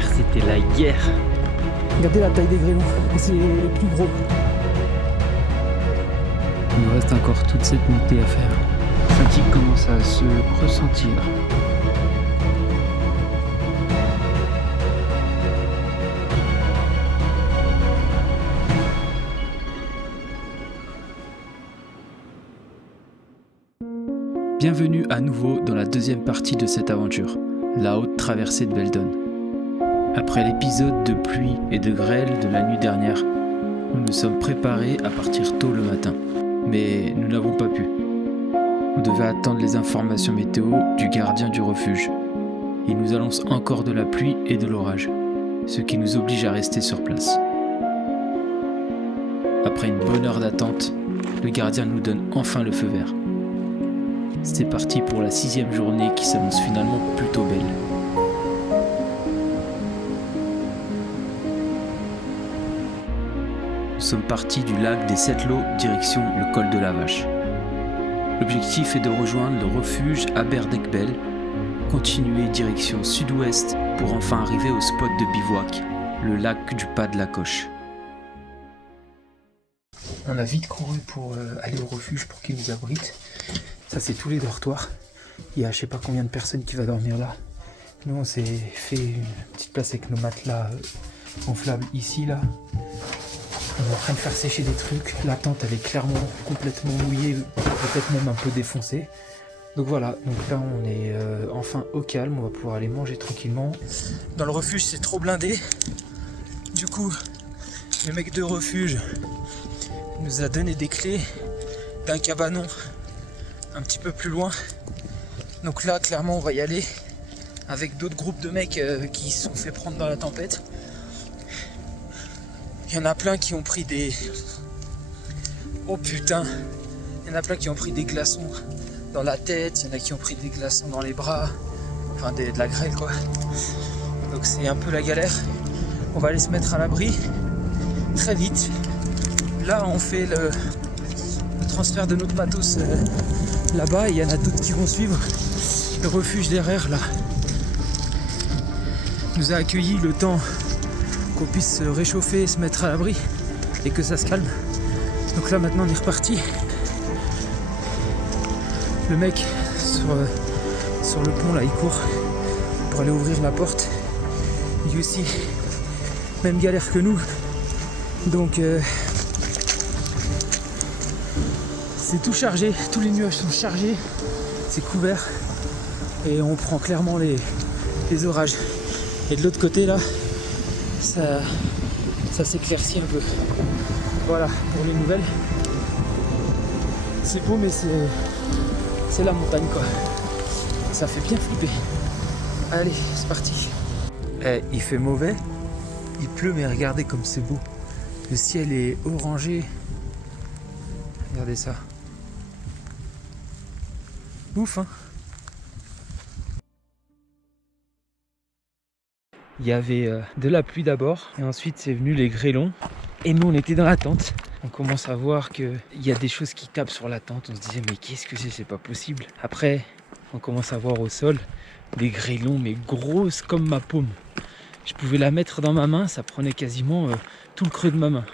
Hier, c'était la guerre. Regardez la taille des grêlons, c'est les plus gros. Il nous reste encore toute cette montée à faire. La fatigue commence à se ressentir. Bienvenue à nouveau dans la deuxième partie de cette aventure, la haute traversée de Beldon. Après l'épisode de pluie et de grêle de la nuit dernière, nous nous sommes préparés à partir tôt le matin, mais nous n'avons pas pu. On devait attendre les informations météo du gardien du refuge. Il nous annonce encore de la pluie et de l'orage, ce qui nous oblige à rester sur place. Après une bonne heure d'attente, le gardien nous donne enfin le feu vert. C'est parti pour la 6e journée qui s'annonce finalement plutôt belle. Nous sommes partis du lac des 7 Lots direction le col de la Vache. L'objectif est de rejoindre le refuge Aberdekbel, continuer direction sud-ouest pour enfin arriver au spot de bivouac, le lac du Pas de la Coche. On a vite couru pour aller au refuge pour qu'ils nous abritent. Ça, c'est tous les dortoirs. Il y a je sais pas combien de personnes qui va dormir là. Nous, on s'est fait une petite place avec nos matelas gonflables ici, là. On est en train de faire sécher des trucs. La tente, elle est clairement complètement mouillée, peut-être même un peu défoncée. Donc voilà, donc là, on est enfin au calme. On va pouvoir aller manger tranquillement. Dans le refuge, c'est trop blindé. Du coup, le mec de refuge nous a donné des clés d'un cabanon un petit peu plus loin. Donc là, clairement, on va y aller avec d'autres groupes de mecs qui se sont fait prendre dans la tempête. Il y en a plein qui ont pris des... Oh putain! Il y en a plein qui ont pris des glaçons dans la tête, il y en a qui ont pris des glaçons dans les bras, enfin de la grêle quoi. Donc c'est un peu la galère. On va aller se mettre à l'abri très vite. Là, on fait le transfert de notre matos là-bas, et il y en a d'autres qui vont suivre. Le refuge derrière là nous a accueillis le temps qu'on puisse se réchauffer, se mettre à l'abri et que ça se calme. Donc là maintenant on est reparti. Le mec sur le pont là, il court pour aller ouvrir la porte. Lui aussi, même galère que nous. Donc c'est tout chargé, tous les nuages sont chargés, c'est couvert et on prend clairement les orages. Et de l'autre côté là, ça s'éclaircit un peu. Voilà pour les nouvelles. C'est beau mais c'est la montagne quoi. Ça fait bien flipper. Allez, c'est parti. Il fait mauvais, il pleut mais regardez comme c'est beau. Le ciel est orangé. Regardez ça. Ouf hein. Il y avait de la pluie d'abord et ensuite c'est venu les grêlons et nous on était dans la tente. On commence à voir qu'il y a des choses qui tapent sur la tente. On se disait mais qu'est-ce que c'est pas possible. Après on commence à voir au sol des grêlons mais grosses comme ma paume. Je pouvais la mettre dans ma main, ça prenait quasiment tout le creux de ma main.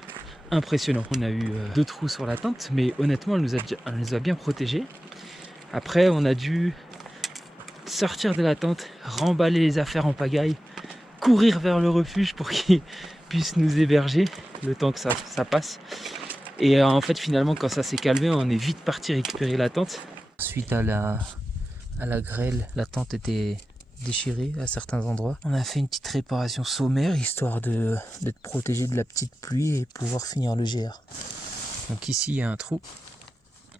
Impressionnant. On a eu 2 trous sur la tente mais honnêtement elle nous a bien protégés. Après on a dû sortir de la tente, remballer les affaires en pagaille, courir vers le refuge pour qu'il puisse nous héberger le temps que ça passe. Et en fait finalement quand ça s'est calmé, on est vite parti récupérer la tente. Suite à la grêle, la tente était déchirée à certains endroits. On a fait une petite réparation sommaire histoire d'être protégé de la petite pluie et pouvoir finir le GR. Donc ici il y a un trou.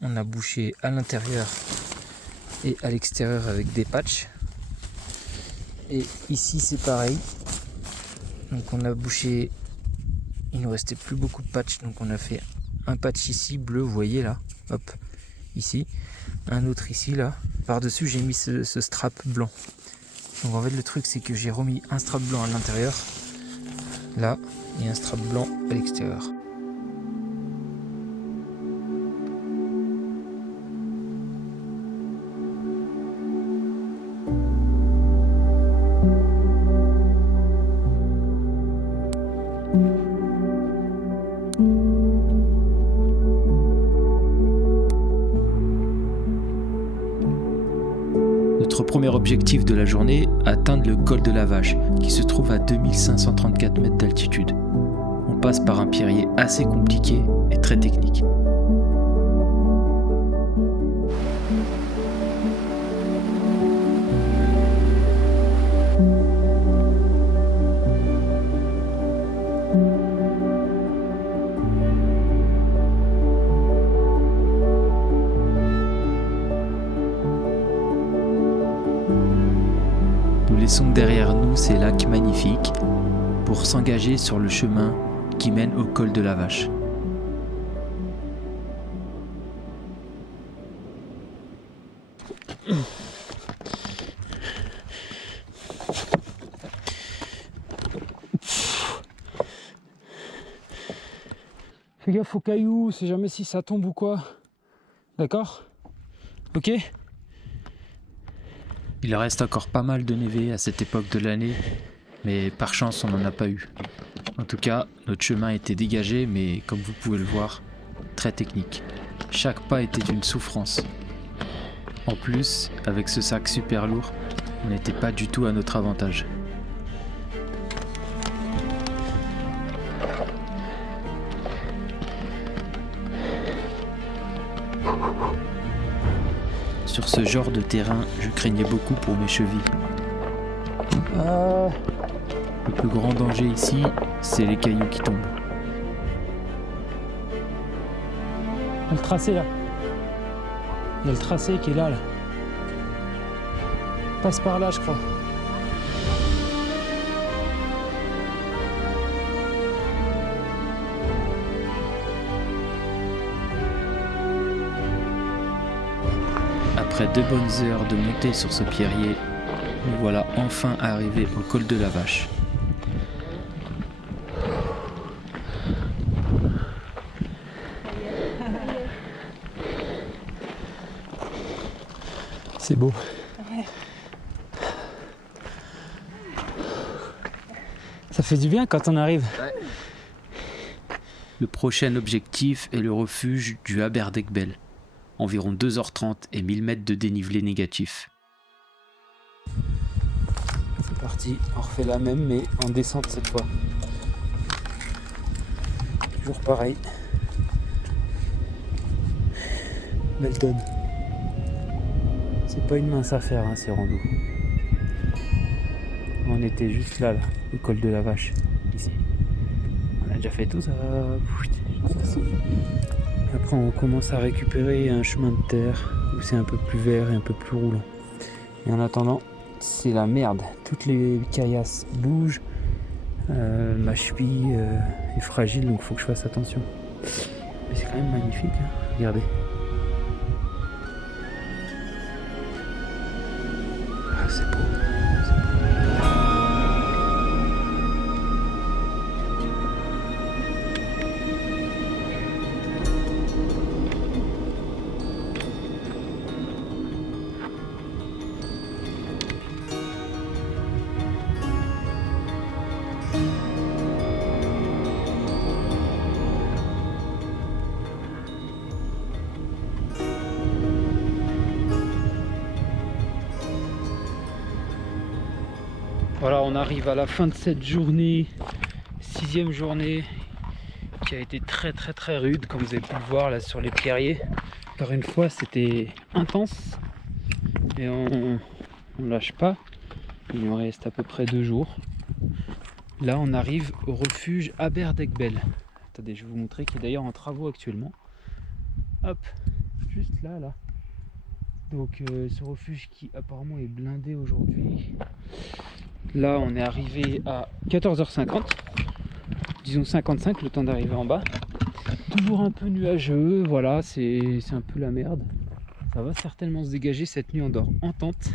On a bouché à l'intérieur et à l'extérieur avec des patchs. Et ici c'est pareil. Donc on a bouché, il nous restait plus beaucoup de patchs, donc on a fait un patch ici bleu, vous voyez là, hop, ici, un autre ici là. Par dessus j'ai mis ce strap blanc. Donc en fait le truc c'est que j'ai remis un strap blanc à l'intérieur là et un strap blanc à l'extérieur. objectif de la journée, atteindre le col de la Vache, qui se trouve à 2534 mètres d'altitude. On passe par un pierrier assez compliqué et très technique. Nous laissons derrière nous ces lacs magnifiques pour s'engager sur le chemin qui mène au col de la Vache. Fais gaffe aux cailloux, c'est jamais si ça tombe ou quoi. D'accord? Ok? Il reste encore pas mal de névé à cette époque de l'année, mais par chance on n'en a pas eu. En tout cas, notre chemin était dégagé, mais comme vous pouvez le voir, très technique. Chaque pas était une souffrance. En plus, avec ce sac super lourd, on n'était pas du tout à notre avantage. Sur ce genre de terrain, je craignais beaucoup pour mes chevilles. Le plus grand danger ici, c'est les cailloux qui tombent. Il y a le tracé là. Il y a le tracé qui est là. Passe par là, je crois. Après 2 bonnes heures de montée sur ce pierrier, nous voilà enfin arrivés au col de la Vache. C'est beau. Ça fait du bien quand on arrive. Le prochain objectif est le refuge du Aberdekbel. Environ 2h30 et 1000 mètres de dénivelé négatif. C'est parti, on refait la même mais en descente cette fois. Toujours pareil. Belle tonne. C'est pas une mince affaire hein, ces randos. On était juste là, au col de la Vache, ici. On a déjà fait tout ça. Après on commence à récupérer un chemin de terre où c'est un peu plus vert et un peu plus roulant. Et en attendant, c'est la merde. Toutes les caillasses bougent. Ma cheville est fragile donc il faut que je fasse attention. Mais c'est quand même magnifique, hein. Regardez. Ah, c'est beau. Voilà, on arrive à la fin de cette journée, 6e journée, qui a été très rude, comme vous avez pu le voir là sur les pierriers. Encore une fois, c'était intense, et on lâche pas. Il nous reste à peu près 2 jours. Là, on arrive au refuge Aberdekbel. Attendez, je vais vous montrer, qui est d'ailleurs en travaux actuellement. Hop, juste là. Donc, ce refuge qui apparemment est blindé aujourd'hui. Là, on est arrivé à 14h50, disons 55, le temps d'arriver en bas. Toujours un peu nuageux, voilà, c'est un peu la merde. Ça va certainement se dégager cette nuit, on dort en tente.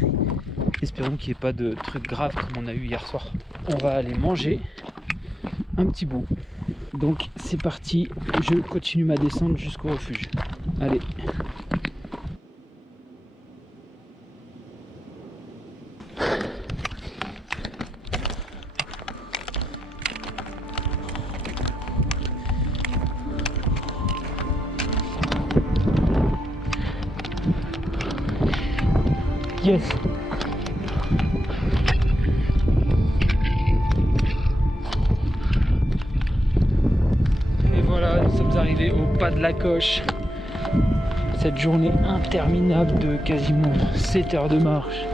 Espérons qu'il n'y ait pas de trucs graves comme on a eu hier soir. On va aller manger un petit bout. Donc c'est parti, je continue ma descente jusqu'au refuge. Allez. Yes. pas de la coche. Cette journée interminable de quasiment 7 heures de marche.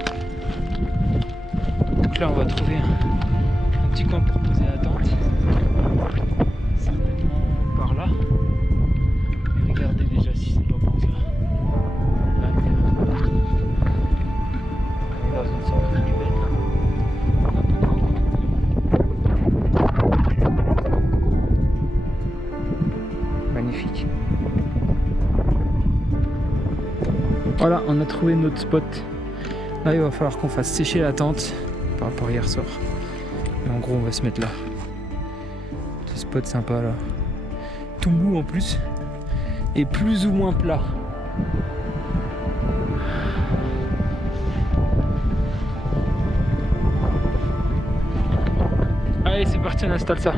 Donc là on va trouver un petit coin pour poser la tente. Certainement par là. Et regardez déjà si c'est pas bon ça. Là, on est dans une sorte de cuvette. Magnifique. Voilà, on a trouvé notre spot. Là, il va falloir qu'on fasse sécher la tente par rapport à hier soir. Et en gros, on va se mettre là. Petit spot sympa là. Tout mou en plus. Et plus ou moins plat. Allez, c'est parti, on installe ça.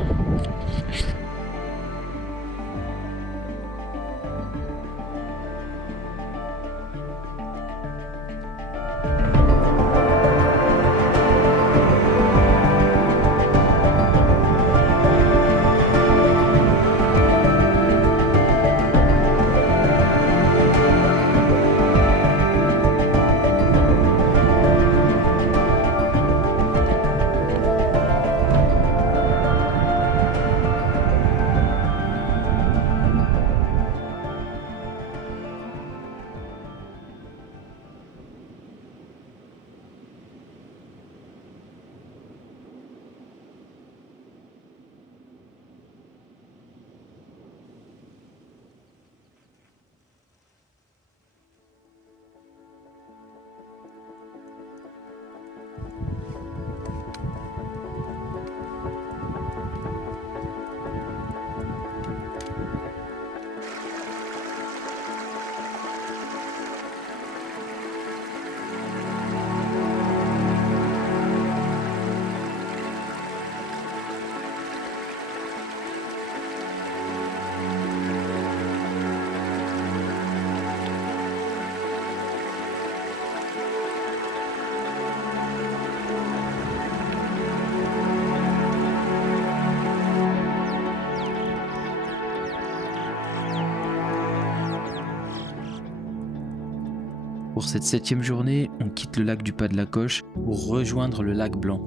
Pour cette 7e journée, on quitte le lac du Pas de la Coche pour rejoindre le lac Blanc.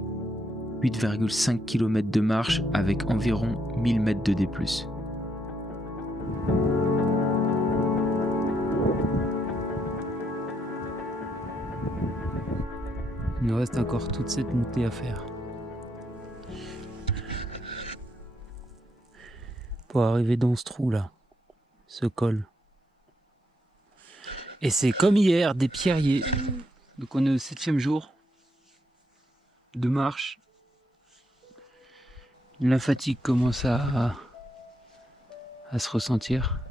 8,5 km de marche avec environ 1000 mètres de D+. Il nous reste encore toute cette montée à faire. Pour arriver dans ce trou là, ce col. Et c'est comme hier, des pierriers. Donc on est au 7e jour de marche. La fatigue commence à se ressentir.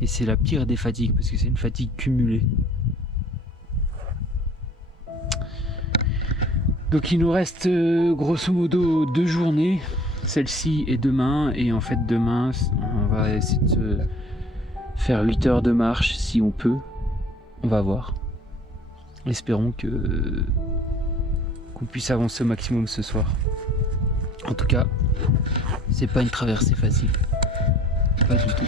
Et c'est la pire des fatigues parce que c'est une fatigue cumulée. Donc il nous reste grosso modo 2 journées. Celle-ci et demain. Et en fait demain, on va essayer de faire 8 heures de marche si on peut. On va voir. Espérons qu'on puisse avancer au maximum ce soir. En tout cas, c'est pas une traversée facile. Pas du tout.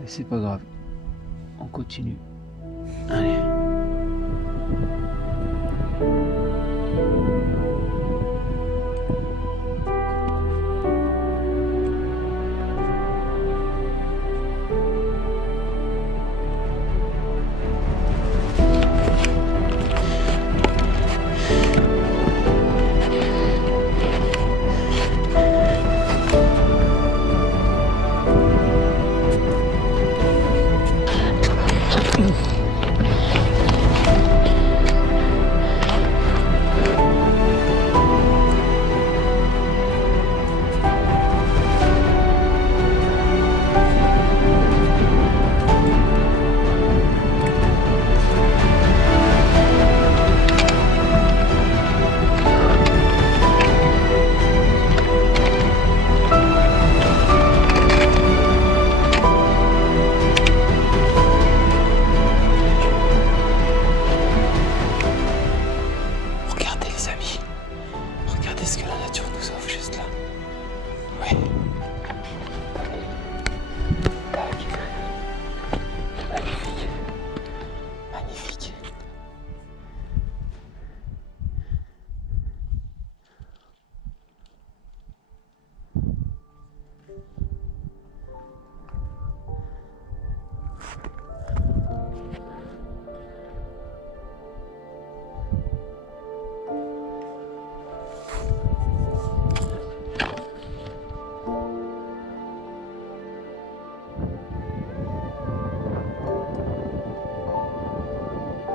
Mais c'est pas grave. On continue. Allez.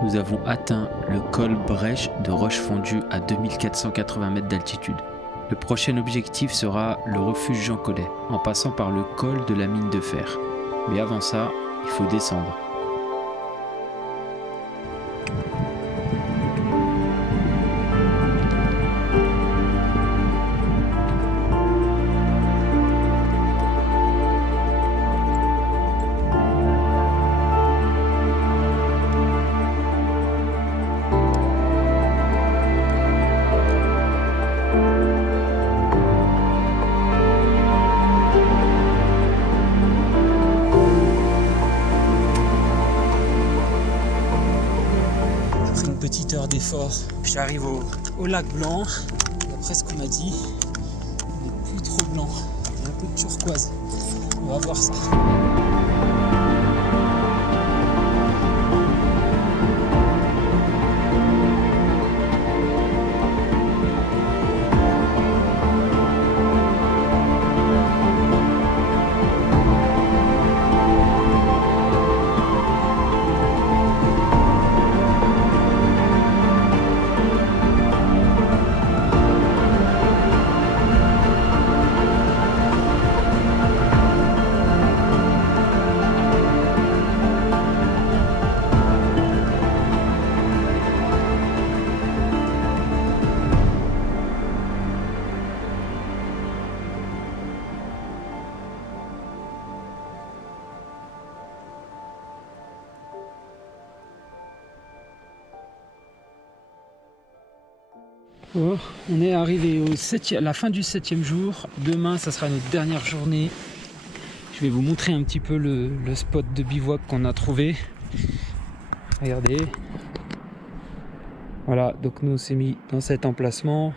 nous avons atteint le col Brèche de Rochefondue à 2480 mètres d'altitude. Le prochain objectif sera le refuge Jean Collet, en passant par le col de la mine de fer. Mais avant ça, il faut descendre. Petite heure d'effort, j'arrive au lac blanc. D'après ce qu'on m'a dit, il n'est plus trop blanc, il y a un peu de turquoise. On va voir ça. Oh, on est arrivé à la fin du 7e jour. Demain, ça sera notre dernière journée. Je vais vous montrer un petit peu le spot de bivouac qu'on a trouvé. Regardez. Voilà, donc nous on s'est mis dans cet emplacement.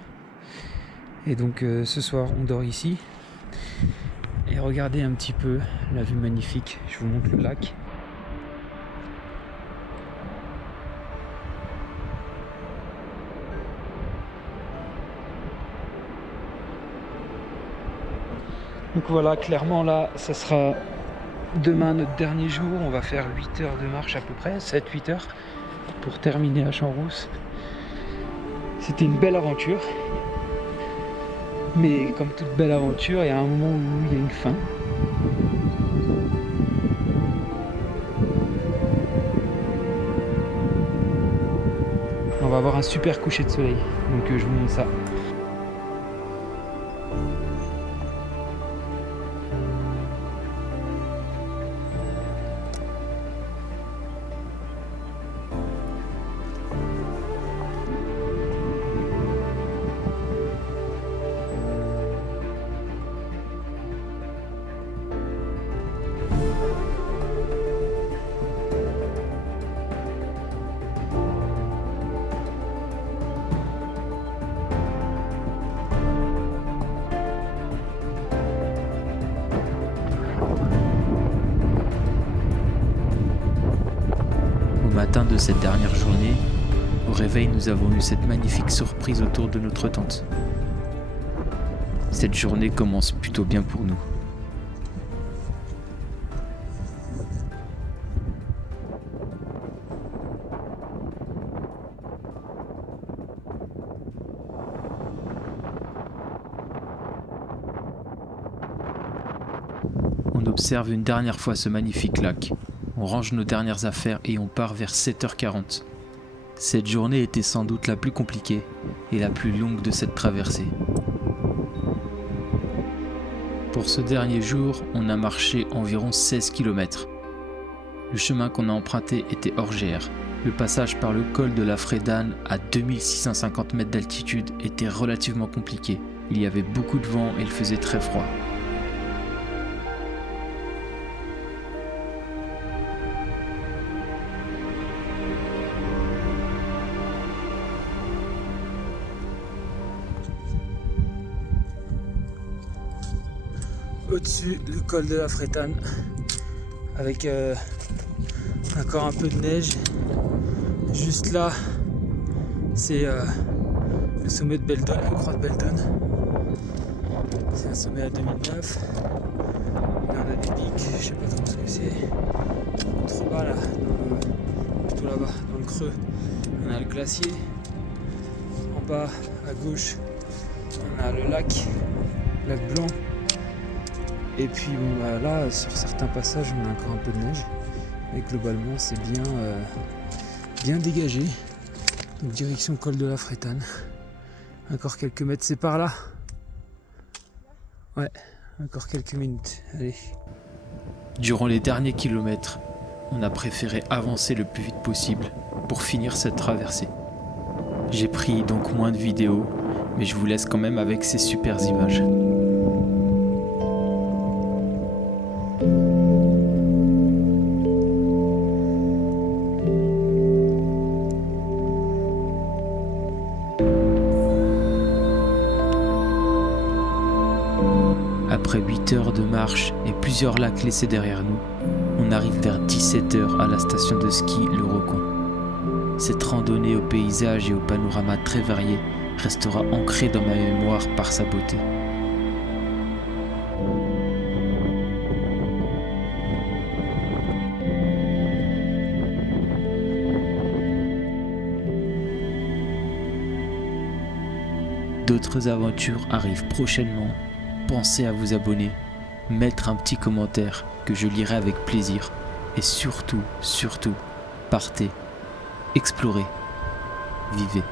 Et donc ce soir, on dort ici. Et regardez un petit peu la vue magnifique. Je vous montre le lac. Donc voilà, clairement là, ça sera demain notre dernier jour. On va faire 8 heures de marche à peu près, 7-8 heures pour terminer à Champs-Rousses. C'était une belle aventure. Mais comme toute belle aventure, il y a un moment où il y a une fin. On va avoir un super coucher de soleil. Donc je vous montre ça. Au matin de cette dernière journée, au réveil, nous avons eu cette magnifique surprise autour de notre tente. Cette journée commence plutôt bien pour nous. On observe une dernière fois ce magnifique lac. On range nos dernières affaires et on part vers 7h40. Cette journée était sans doute la plus compliquée et la plus longue de cette traversée. Pour ce dernier jour, on a marché environ 16 km. Le chemin qu'on a emprunté était hors GR. Le passage par le col de la Frédane à 2650 mètres d'altitude était relativement compliqué. Il y avait beaucoup de vent et il faisait très froid. Au-dessus, le col de la Frétane, avec encore un peu de neige. Juste là, c'est le sommet de Belton, le croix de Belton. C'est un sommet à 2009. Là, on a des pics, je sais pas trop ce que c'est. Trop bas là, plutôt là-bas, dans le creux, on a le glacier. En bas, à gauche, on a le lac blanc. Et puis bon, bah, là, sur certains passages, on a encore un peu de neige. Mais globalement, c'est bien dégagé. Donc, direction col de la Frétane. Encore quelques mètres, c'est par là. Ouais, encore quelques minutes. Allez. Durant les derniers kilomètres, on a préféré avancer le plus vite possible pour finir cette traversée. J'ai pris donc moins de vidéos, mais je vous laisse quand même avec ces super images. Après 8 heures de marche et plusieurs lacs laissés derrière nous, on arrive vers 17h à la station de ski Le Rocon. Cette randonnée aux paysages et au panorama très variés restera ancrée dans ma mémoire par sa beauté. D'autres aventures arrivent prochainement. Pensez à vous abonner, mettre un petit commentaire que je lirai avec plaisir et surtout, partez, explorez, vivez.